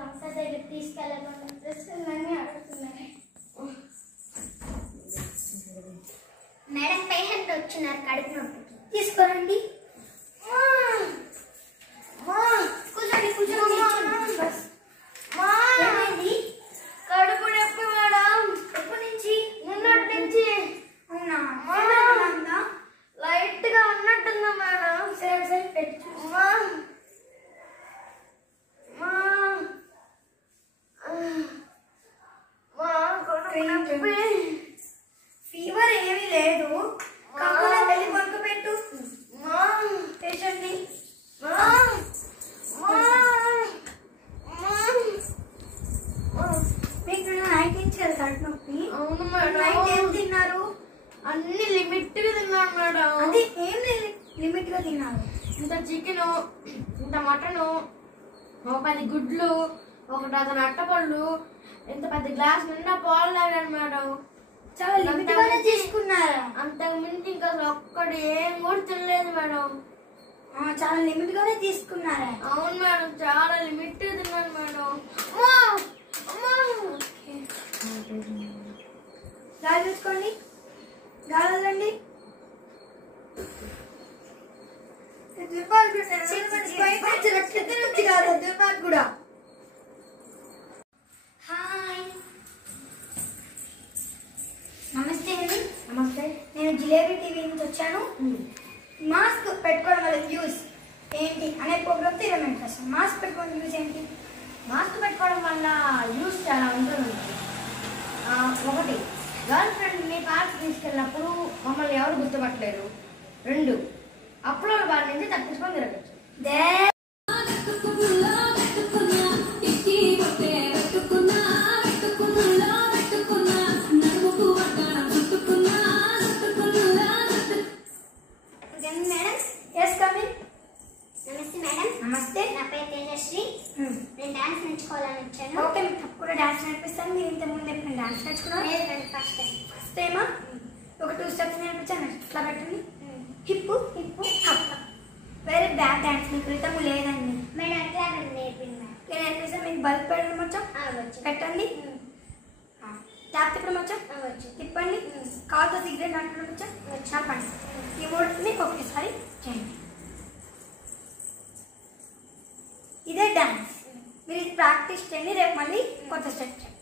Doctor దగ్గర తీసుకెళ్ళకుండా డ్రెస్సులన్నీ అడుగుతున్నాయి. Madam patient వచ్చినారు కడుపు నొప్పికి, తీసుకోరండి. కూర్చోండి కూర్చోండి. కడుపు నొప్పి మేడం. ఎప్పటి నుంచి? ఉన్నటి నుంచి. అవునా? లైట్ గా ఉన్నట్టుందా మేడం? సరే సరే పెట్టి చూసా. ఫీవర్ ఏమీ లేదు, కాకుండా వెళ్ళి పనుకు పెట్టు పేషెంట్ని. మీకు నైట్ నుంచి కదా కడుపు నొప్పి? అవును మేడం. నైట్ ఏం తిన్నారు? అన్ని లిమిట్ గా తిన్నాను మేడం. అది ఏం లిమిట్ గా తిన్నారు? ఇంత చికెన్, ఇంత మటన్, ఒక 10 గుడ్లు, ఒక డజన్ అట్టపళ్ళు, ఇంత పెద్ద గ్లాస్ నిండా పాలు తాగాను మేడం. చాలా లిమిట్ గానే తీసుకున్నారా? అంతకు మించి ఇంకా ఒక్కటి ఏం కూడా తినలేదు మేడం. చాలా లిమిట్ గానే తీసుకున్నారా? అవును మేడం, చాలా లిమిట్ తిన్నాను మేడం. గాలి చూసుకోండి, గాలి వదలండి. కూడా హాయ్, నమస్తే అండి. నమస్తే, నేను జిలేబీ టీవీ నుంచి వచ్చాను. మాస్క్ పెట్టుకోవడం వల్ల యూజ్ ఏంటి అనే ప్రోగ్రామ్ తీరమంటే వస్తాను. మాస్క్ పెట్టుకోవడం యూజ్ ఏంటి? మాస్క్ పెట్టుకోవడం వల్ల యూజ్ చాలా ఉంటుంది. ఒకటి, గర్ల్ ఫ్రెండ్ మీ పార్క్ తీసుకెళ్ళినప్పుడు మమ్మల్ని ఎవరు గుర్తుపట్టలేరు. 2, అప్పులో వారి నుంచి తప్పించుకొని తిరగచ్చు. నమస్తే మేడం. నమస్తే, నా పేరు తేజశ్రీ. నేను డాన్స్ నేర్చుకోవాలని వచ్చాను. ఓకే, మీకు తప్పకుండా డాన్స్ నేర్పిస్తాను. మీరు ఇంతకుముందు ఎప్పుడు డాన్స్ నేర్చుకున్నారు? First time. ఫస్ట్ టైమా? ఒక 2 స్టెప్స్ నేర్పించాను. ఇట్లా పెట్టండి. Hip hip hop. వేరే బ్యాక్ డాన్స్ మీకు రితము లేదండి మేడం. ఎట్లా నేర్పింది? నేను నేర్పిస్తాను. మీకు బల్బ్ పెట్టడం వచ్చా? పెట్టండి. ట్యాప్ తిప్పడం వచ్చా? తిప్పండి. కాల్తో సిగరెట్ అంటడం వచ్చా? చెప్పండి. ఈ 3 ఒకేసారి చేయండి. ఇదే డాన్స్. మీరు ఇది ప్రాక్టీస్ చేయండి. రేపు మళ్ళీ కొత్త స్టెప్ చేయండి.